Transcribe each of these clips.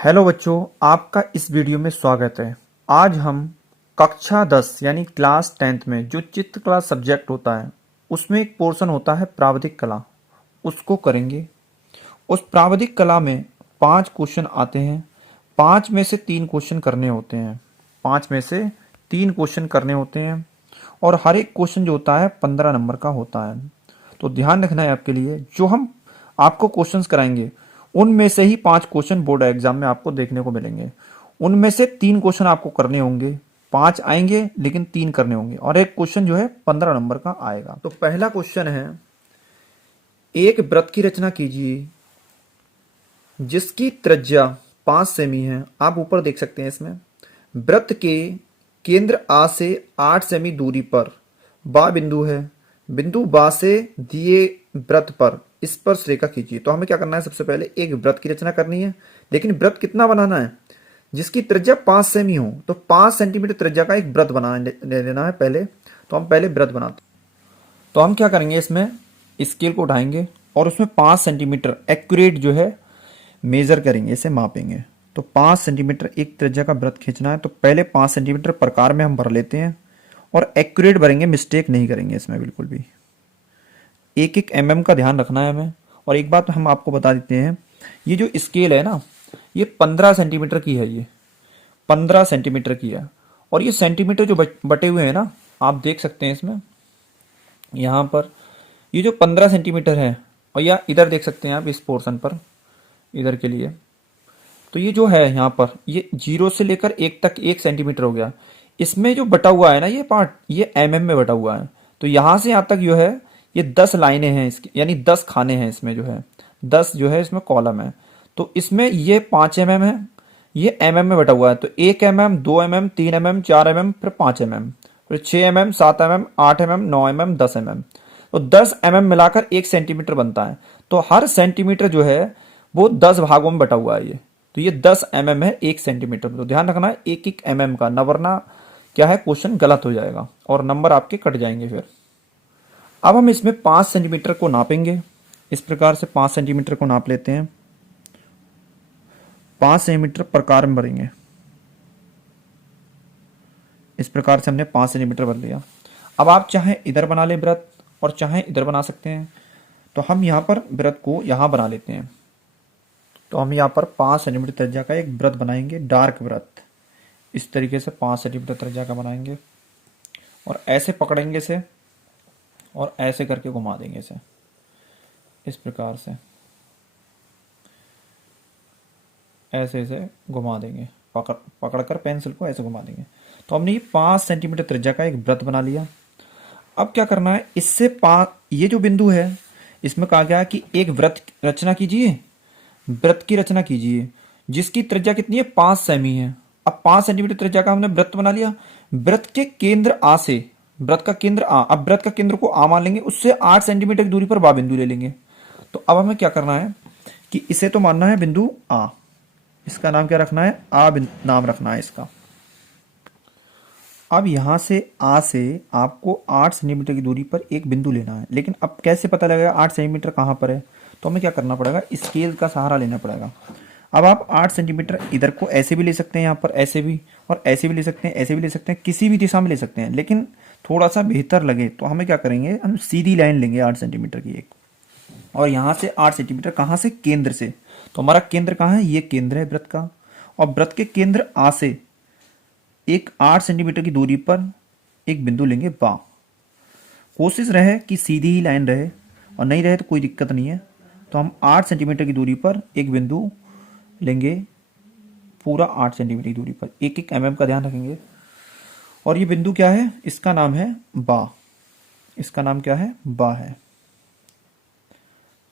Hello बच्चों, आपका इस वीडियो में स्वागत है। आज हम कक्षा 10 यानी क्लास 10th में जो चित्रकला सब्जेक्ट होता है उसमें एक पोर्शन होता है प्राविधिक कला, उसको करेंगे। उस प्राविधिक कला में 5 क्वेश्चन आते हैं। 5 में से 3 क्वेश्चन करने होते हैं। 5 में से 3 क्वेश्चन करने होते हैं और हर एक क्वेश्चन जो होता है 15 नंबर का होता है। तो ध्यान रखना है आपके लिए, जो हम आपको क्वेश्चंस कराएंगे उनमें से ही 5 क्वेश्चन बोर्ड एग्जाम में आपको देखने को मिलेंगे। उनमें से 3 क्वेश्चन आपको करने होंगे। 5 आएंगे लेकिन 3 करने होंगे और एक क्वेश्चन जो है 15 नंबर का आएगा। तो पहला क्वेश्चन है, एक वृत्त की रचना कीजिए जिसकी त्रिज्या 5 सेमी है। आप ऊपर देख सकते हैं, इसमें वृत्त के केंद्र आ से 8 सेमी दूरी पर बा बिंदु है। बिंदु बा से दिए वृत्त पर स्पर्श रेखा खींचिए। तो हमें क्या करना है, सबसे पहले एक वृत्त की रचना करनी है, लेकिन वृत्त कितना बनाना है, जिसकी त्रिज्या 5 सेमी हो। तो 5 सेंटीमीटर त्रिज्या का एक वृत्त बना ले लेना है पहले। तो हम पहले वृत्त बनाते हैं। तो हम क्या करेंगे, इसमें स्केल को उठाएंगे और उसमें 5 सेंटीमीटर एक्यूरेट जो है मेजर करेंगे, इसे मापेंगे। तो 5 सेंटीमीटर एक त्रिज्या का वृत्त खींचना है। तो पहले 5 सेंटीमीटर प्रकार में हम भर लेते हैं और एक्यूरेट भरेंगे, मिस्टेक नहीं करेंगे इसमें बिल्कुल भी। एक एक एमएम का ध्यान रखना है हमें। और एक बात हम आपको बता देते हैं, ये जो स्केल है ना, ये 15 सेंटीमीटर की है। ये 15 सेंटीमीटर की है और ये सेंटीमीटर जो बटे हुए हैं ना, आप देख सकते हैं इसमें, यहाँ पर ये जो 15 सेंटीमीटर है, और या इधर देख सकते हैं आप इस पोर्शन पर, इधर के लिए। तो ये जो है यहाँ पर, ये 0 से लेकर 1 तक 1 सेंटीमीटर हो गया। इसमें जो बटा हुआ है ना ये पार्ट, ये एमएम में बटा हुआ है। तो यहाँ से यहाँ तक जो है ये 10 लाइनें हैं इसकी, यानी 10 खाने हैं इसमें, जो है 10 जो है इसमें कॉलम है। तो इसमें ये 5 एमएम है, ये एमएम में बटा हुआ है। तो 1 एमएम, 2 एमएम, 3 एमएम, 4 एमएम, फिर 5 एमएम, फिर 6 MM, 7 MM, 8 MM, 9 MM, 10 MM. तो 10 एमएम मिलाकर 1 सेंटीमीटर बनता है। तो हर सेंटीमीटर जो है वो 10 भागों में बटा हुआ है ये। तो ये 10 एमएम है 1 सेंटीमीटर में। तो ध्यान रखना है एक एक एमएम का, न वरना क्या है, क्वेश्चन गलत हो जाएगा और नंबर आपके कट जाएंगे फिर। अब हम इसमें 5 सेंटीमीटर को नापेंगे। इस प्रकार से 5 सेंटीमीटर को नाप लेते हैं। 5 सेंटीमीटर प्रकार में भरेंगे। इस प्रकार से हमने 5 सेंटीमीटर भर लिया। अब आप चाहे इधर बना ले वृत्त और चाहे इधर बना सकते हैं। तो हम यहाँ पर वृत्त को यहाँ बना लेते हैं। तो हम यहाँ पर 5 सेंटीमीटर त्रिज्या का एक वृत्त बनाएंगे, डार्क वृत्त। इस तरीके से 5 सेंटीमीटर त्रिज्या का बनाएंगे और ऐसे पकड़ेंगे इसे और ऐसे करके घुमा देंगे इसे, इस प्रकार से ऐसे ऐसे घुमा देंगे, पकड़कर पेंसिल को ऐसे घुमा देंगे। तो हमने ये 5 सेंटीमीटर त्रिज्या का एक वृत्त बना लिया। अब क्या करना है, इससे 5, ये जो बिंदु है इसमें कहा गया कि एक वृत्त रचना कीजिए, वृत्त की रचना कीजिए जिसकी त्रिज्या कितनी है, 5 सेमी है। अब 5 सेंटीमीटर त्रिज्या का हमने वृत्त बना लिया। वृत्त के केंद्र आ से, वृत्त का केंद्र आ, अब वृत्त का केंद्र को आ मान लेंगे, उससे 8 सेंटीमीटर की दूरी पर बा बिंदु ले लेंगे। तो अब हमें क्या करना है कि इसे तो मानना है बिंदु आ, इसका नाम क्या रखना है, नाम रखना है इसका। अब यहां से आ से आपको 8 सेंटीमीटर की दूरी पर एक बिंदु लेना है, लेकिन अब कैसे पता लगेगा 8 सेंटीमीटर कहां पर है। तो हमें क्या करना पड़ेगा, स्केल का सहारा लेना पड़ेगा। अब आप 8 सेंटीमीटर इधर को ऐसे भी ले सकते हैं, यहाँ पर ऐसे भी, और ऐसे भी ले सकते हैं, ऐसे भी ले सकते हैं, किसी भी दिशा में ले सकते हैं। लेकिन थोड़ा सा बेहतर लगे तो हमें क्या करेंगे, हम सीधी लाइन लेंगे 8 सेंटीमीटर की एक, और यहाँ से 8 सेंटीमीटर कहाँ से, केंद्र से। तो हमारा केंद्र कहाँ है, ये केंद्र है वृत्त का। और वृत्त के केंद्र आ से एक 8 सेंटीमीटर की दूरी पर एक बिंदु लेंगे बा। कोशिश रहे कि सीधी ही लाइन रहे, और नहीं रहे तो कोई दिक्कत नहीं है। तो हम 8 सेंटीमीटर की दूरी पर एक बिंदु लेंगे, पूरा 8 सेंटीमीटर की दूरी पर, एक एक एमएम का ध्यान रखेंगे। और ये बिंदु क्या है, इसका नाम है बा। इसका नाम क्या है, बा है।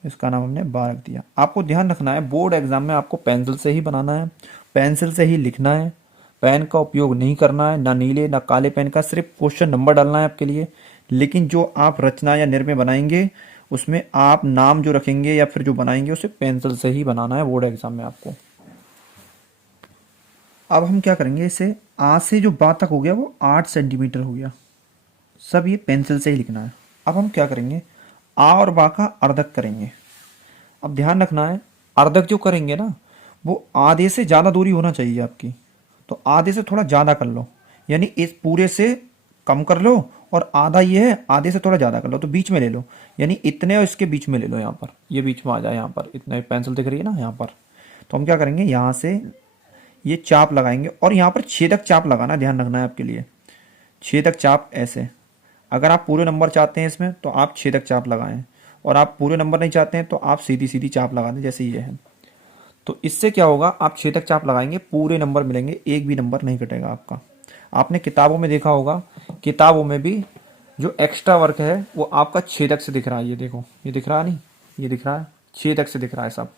इसका नाम हमने बा रख दिया। आपको ध्यान रखना है बोर्ड एग्जाम में आपको पेंसिल से ही बनाना है, पेंसिल से ही लिखना है। पेन का उपयोग नहीं करना है, ना नीले ना काले पेन का, सिर्फ क्वेश्चन नंबर डालना है आपके लिए। लेकिन जो आप रचना या निर्णय बनाएंगे उसमें आप नाम जो रखेंगे या फिर जो बनाएंगे उसे पेंसिल से ही बनाना है बोर्ड एग्जाम में आपको। अब हम क्या करेंगे, इसे आ से जो बा तक हो गया वो 8 सेंटीमीटर हो गया, सब ये पेंसिल से ही लिखना है। अब हम क्या करेंगे, आ और बा का अर्धक करेंगे। अब ध्यान रखना है, अर्धक जो करेंगे ना वो आधे से ज़्यादा दूरी होना चाहिए आपकी। तो आधे से थोड़ा ज़्यादा कर लो, यानी इस पूरे से कम कर लो और आधा ये है, आधे से थोड़ा ज़्यादा कर लो, तो बीच में ले लो, यानी इतने और इसके बीच में ले लो। यहाँ पर ये बीच में आ जाए, यहाँ पर इतना पेंसिल दिख रही है ना यहाँ पर। तो हम क्या करेंगे, यहाँ से ये चाप लगाएंगे और यहाँ पर छेदक चाप लगाना, ध्यान रखना है आपके लिए। छेदक चाप ऐसे, अगर आप पूरे नंबर चाहते हैं इसमें तो आप छेदक चाप लगाएं, और आप पूरे नंबर नहीं चाहते हैं तो आप सीधी सीधी चाप लगा दें, जैसे ये है। तो इससे क्या होगा, आप छेदक चाप लगाएंगे, पूरे नंबर मिलेंगे, एक भी नंबर नहीं कटेगा आपका। आपने किताबों में देखा होगा, किताबों में भी जो एक्स्ट्रा वर्क है वो आपका छेदक से दिख रहा है। ये देखो, ये दिख रहा है नहीं, ये दिख रहा है, छेदक से दिख रहा है सब।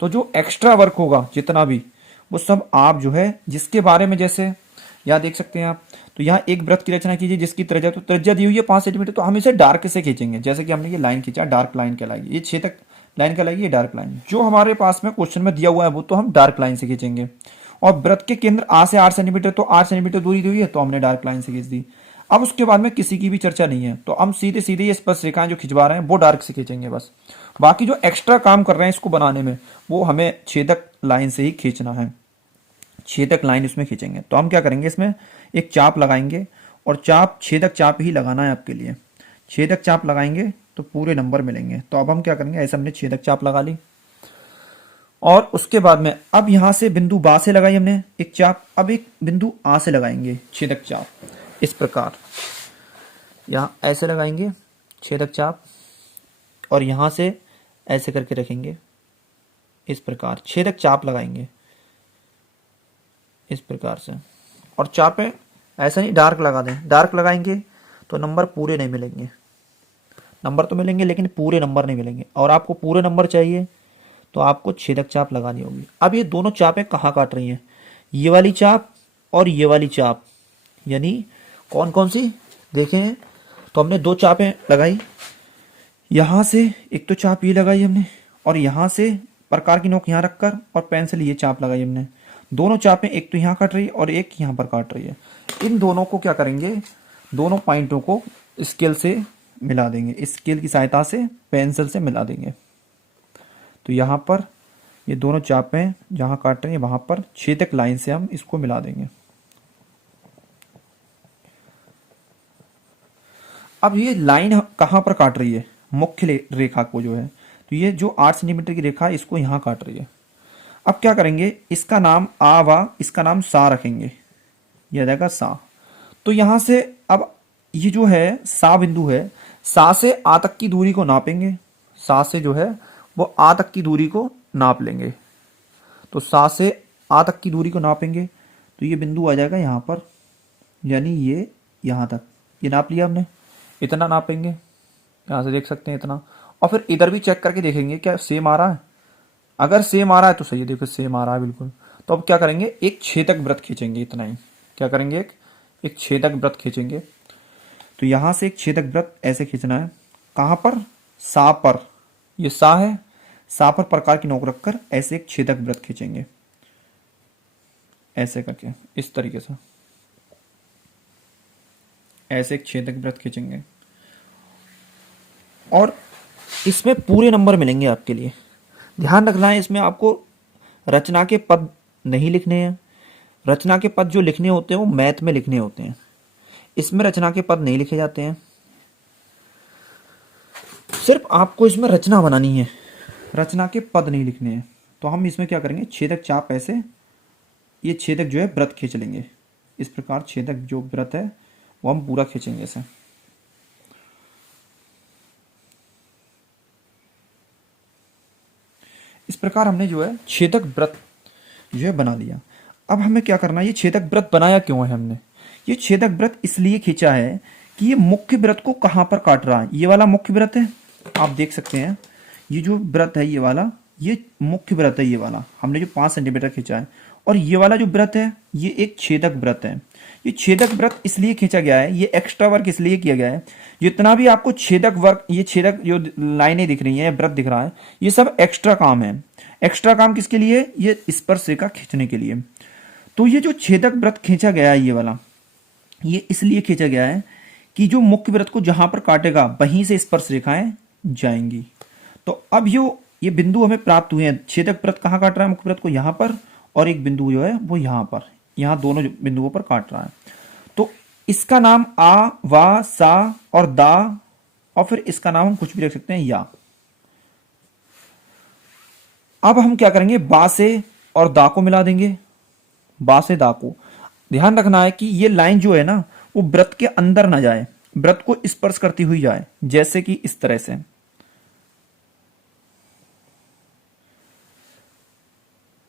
तो जो एक्स्ट्रा वर्क होगा जितना भी, वो सब आप जो है जिसके बारे में, जैसे यहाँ देख सकते हैं आप, तो यहाँ एक वृत्त की रचना कीजिए जिसकी त्रिज्या, तो त्रिज्या दी हुई है 5 सेंटीमीटर, तो हम इसे डार्क से खींचेंगे। जैसे कि हमने ये लाइन खींचा, डार्क लाइन कहलाएगी, ये छेदक लाइन कहलाएगी, ये डार्क लाइन। जो हमारे पास में क्वेश्चन में दिया हुआ है वो तो हम डार्क लाइन से खींचेंगे। और वृत्त के केंद्र आ से 8 सेंटीमीटर, तो 8 सेंटीमीटर दूरी दी हुई है, तो हमने डार्क लाइन से खींच दी। अब उसके बाद में किसी की भी चर्चा नहीं है, तो हम सीधे सीधे ये स्पर्श रेखाएं जो खिंचवा रहे हैं वो डार्क से खींचेंगे बस। बाकी जो एक्स्ट्रा काम कर रहे हैं इसको बनाने में, वो हमें छेदक लाइन से ही खींचना है, छेदक लाइन इसमें खींचेंगे। तो हम क्या करेंगे, इसमें एक चाप लगाएंगे, और चाप छेदक चाप ही लगाना है आपके लिए। छेदक चाप लगाएंगे तो पूरे नंबर मिलेंगे। तो अब हम क्या करेंगे, ऐसे हमने छेदक चाप लगा ली, और उसके बाद में अब यहां से बिंदु बा से लगाई हमने एक चाप, अब एक बिंदु आ से लगाएंगे छेदक चाप, इस प्रकार यहां ऐसे लगाएंगे छेदक चाप, और यहां से ऐसे करके रखेंगे, इस प्रकार छेदक चाप लगाएंगे इस प्रकार से। और चापें ऐसा नहीं डार्क लगा दें, डार्क लगाएंगे तो नंबर पूरे नहीं मिलेंगे, नंबर तो मिलेंगे लेकिन पूरे नंबर नहीं मिलेंगे। और आपको पूरे नंबर चाहिए तो आपको छेदक चाप लगानी होगी। अब ये दोनों चापें कहाँ काट रही हैं, ये वाली चाप और ये वाली चाप, यानी कौन कौन सी देखें, तो हमने दो चापें लगाई, यहाँ से एक तो चाप ये लगाई हमने, और यहाँ से प्रकार की नोक यहाँ रखकर और पेंसिल ये चाप लगाई हमने। दोनों चापें एक तो यहाँ काट रही है और एक यहाँ पर काट रही है। इन दोनों को क्या करेंगे, दोनों पॉइंटों को स्केल से मिला देंगे, स्केल की सहायता से पेंसिल से मिला देंगे। तो यहाँ पर ये दोनों चापें जहाँ काट रही हैं वहाँ पर छेदक लाइन से हम इसको मिला देंगे। अब ये लाइन कहाँ पर काट रही है, मुख्य रेखा को जो है, तो ये जो 8 सेंटीमीटर की रेखा है इसको यहाँ काट रही है। अब क्या करेंगे, इसका नाम आ वा, इसका नाम सा रखेंगे, यह आ जाएगा सा। तो यहां से अब ये जो है सा बिंदु है, सा से आ तक की दूरी को नापेंगे, सा से जो है वो आ तक की दूरी को नाप लेंगे। तो सा से आ तक की दूरी को नापेंगे तो ये बिंदु आ जाएगा यहाँ पर, यानी ये यहाँ तक, ये नाप लिया हमने, इतना नापेंगे, यहाँ से देख सकते हैं इतना। और फिर इधर भी चेक करके देखेंगे क्या सेम आ रहा है, अगर सेम आ रहा है तो सही है, देखो सेम आ रहा है बिल्कुल। तो अब क्या करेंगे, एक छेदक वृत्त खींचेंगे, इतना ही। क्या करेंगे, एक छेदक वृत्त खींचेंगे। तो यहां से एक छेदक वृत्त ऐसे खींचना है, कहां पर, सा पर, ये सा है, सा पर प्रकार की नोक रखकर ऐसे एक छेदक वृत्त खींचेंगे, ऐसे करके, इस तरीके से ऐसे एक छेदक वृत्त खींचेंगे। और इसमें पूरे नंबर मिलेंगे आपके लिए। ध्यान रखना है, इसमें आपको रचना के पद नहीं लिखने हैं। रचना के पद जो लिखने होते हैं वो मैथ में लिखने होते हैं, इसमें रचना के पद नहीं लिखे जाते हैं। सिर्फ आपको इसमें रचना बनानी है, रचना के पद नहीं लिखने हैं। तो हम इसमें क्या करेंगे, छेदक चाप ऐसे, ये छेदक जो है वृत्त खींच लेंगे, इस प्रकार छेदक जो वृत्त है वो हम पूरा खींचेंगे ऐसे। इस प्रकार हमने जो है छेदक वृत्त जो है बना लिया। अब हमें क्या करना है, ये छेदक वृत्त बनाया क्यों है हमने, ये छेदक वृत्त इसलिए खींचा है कि ये मुख्य वृत्त को कहां पर काट रहा है। ये वाला मुख्य वृत्त है, आप देख सकते हैं, ये जो वृत्त है ये वाला, ये मुख्य वृत्त है, ये वाला हमने जो 5 सेंटीमीटर खींचा है। और ये वाला जो वृत्त है ये एक छेदक वृत्त है। ये छेदक वृत्त इसलिए खींचा गया है, ये एक्स्ट्रा वर्क इसलिए किया गया है, जितना भी आपको छेदक वर्क, ये छेदक जो लाइनें दिख रही हैं, वृत्त दिख रहा है, ये सब एक्स्ट्रा काम है। एक्स्ट्रा काम किसके लिए, ये स्पर्श रेखा खींचने के लिए। तो ये जो छेदक वृत्त खींचा गया है ये वाला, ये इसलिए खींचा गया है कि जो मुख्य वृत्त को जहां पर काटेगा वहीं से स्पर्श रेखाएं जाएंगी। तो अब ये बिंदु हमें प्राप्त हुए हैं। छेदक वृत्त कहाँ काट रहा है? मुख्य वृत्त को यहाँ पर, और एक बिंदु जो है वो यहाँ पर, यहाँ दोनों बिंदुओं पर काट रहा है। तो इसका नाम आ, वा, सा और दा, और फिर इसका नाम हम कुछ भी रख सकते हैं या। अब हम क्या करेंगे? बा से और दा को मिला देंगे, बा से दा को। ध्यान रखना है कि ये लाइन जो है ना वो वृत्त के अंदर ना जाए, वृत्त को स्पर्श करती हुई जाए, जैसे कि इस तरह से।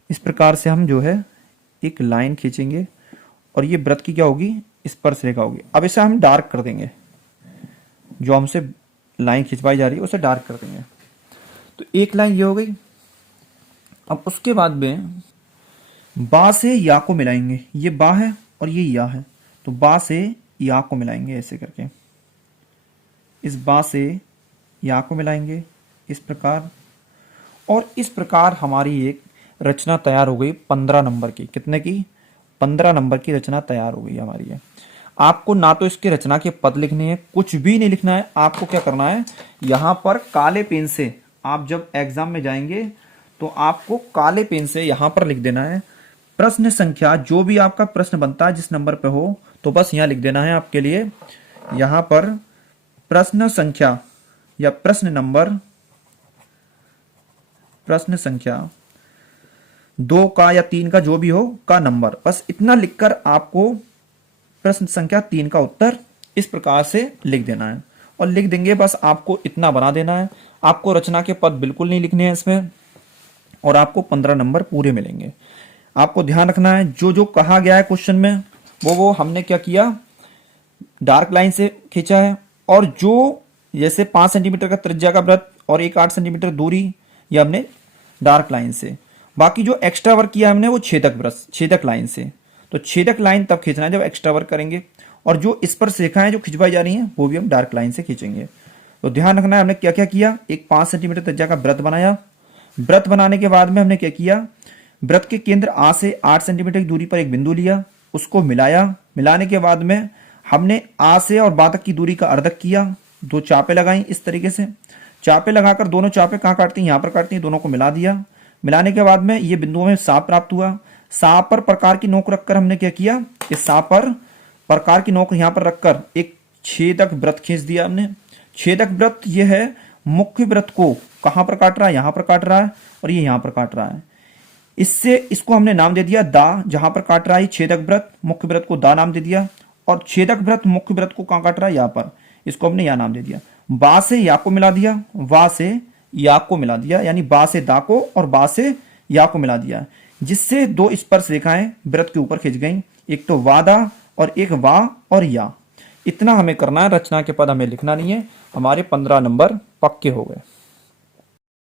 इस प्रकार से हम जो है एक लाइन खींचेंगे और ये वृत्त की क्या होगी? स्पर्श रेखा होगी। अब इसे हम डार्क कर देंगे, जो हमसे लाइन खिंचवाई जा रही है उसे डार्क कर देंगे। तो एक लाइन ये हो गई। अब उसके बाद में बा से या को मिलाएंगे। ये बा है और ये या है, तो बा से या को मिलाएंगे ऐसे करके। इस बा से या को मिलाएंगे इस प्रकार, और इस प्रकार हमारी एक रचना तैयार हो गई 15 नंबर की। कितने की? 15 नंबर की रचना तैयार हो गई हमारी है। आपको ना तो इसके रचना के पद लिखने हैं, कुछ भी नहीं लिखना है। आपको क्या करना है? यहां पर काले पेन से, आप जब एग्जाम में जाएंगे तो आपको काले पेन से यहां पर लिख देना है प्रश्न संख्या। जो भी आपका प्रश्न बनता है जिस नंबर पे हो, तो बस यहां लिख देना है आपके लिए, यहां पर प्रश्न संख्या या प्रश्न नंबर, प्रश्न संख्या 2 का या 3 का जो भी हो का नंबर, बस इतना लिखकर आपको प्रश्न संख्या 3 का उत्तर इस प्रकार से लिख देना है। और लिख देंगे, बस आपको इतना बना देना है। आपको रचना के पद बिल्कुल नहीं लिखने हैं इसमें, और आपको 15 नंबर पूरे मिलेंगे। आपको ध्यान रखना है जो जो कहा गया है क्वेश्चन में वो हमने क्या किया? डार्क लाइन से खींचा है। और जो जैसे 5 सेंटीमीटर का त्रिज्या का वृत्त और 8 सेंटीमीटर दूरी, ये हमने डार्क लाइन से। बाकी जो एक्स्ट्रा वर्क किया हमने वो छेदक वृत्त, छेदक लाइन से। तो छेदक लाइन तब खींचना है जब एक्स्ट्रा वर्क करेंगे, और जो स्पर्श रेखाएं जो खिंचवाई जा रही हैं वो भी हम डार्क लाइन से खींचेंगे। तो ध्यान रखना है हमने क्या क्या किया। एक 5 सेंटीमीटर त्रिज्या का वृत्त बनाया। वृत्त बनाने के बाद में हमने क्या किया? वृत्त के केंद्र आ से 8 सेंटीमीटर की दूरी पर एक बिंदु लिया, उसको मिलाया। मिलाने के बाद में हमने आ से और बा तक की दूरी का अर्धक किया, 2 चापे लगाई इस तरीके से। चापे लगाकर दोनों चापे कहाँ काटती हैं? यहाँ पर काटती हैं। दोनों को मिला दिया। मिलाने के बाद में ये बिंदुओं में सा प्राप्त हुआ। सा पर प्रकार की नोक रखकर हमने क्या किया? इस सा पर प्रकार की नोक यहाँ पर रखकर एक छेदक वृत्त खींच दिया हमने। छेदक वृत्त ये है मुख्य वृत्त को कहां पर काट रहा है? यहां पर काट रहा है, और ये यहां पर काट रहा है। इससे इसको हमने नाम दे दिया दा। जहां पर काट रहा है छेदक वृत्त, मुख्य वृत्त को दा नाम दे दिया। और छेदक वृत्त मुख्य वृत्त को कहां काट रहा है? यहां पर, इसको हमने यहां नाम दे दिया। बा से या को मिला दिया, वा से या को मिला दिया, यानी बा से दा को और बा से या को मिला दिया, जिससे 2 स्पर्श रेखाएं वृत्त के ऊपर खिंच गई। एक तो वादा और एक वा और या। इतना हमें करना है। रचना के पद हमें लिखना नहीं है। हमारे 15 नंबर पक्के हो गए।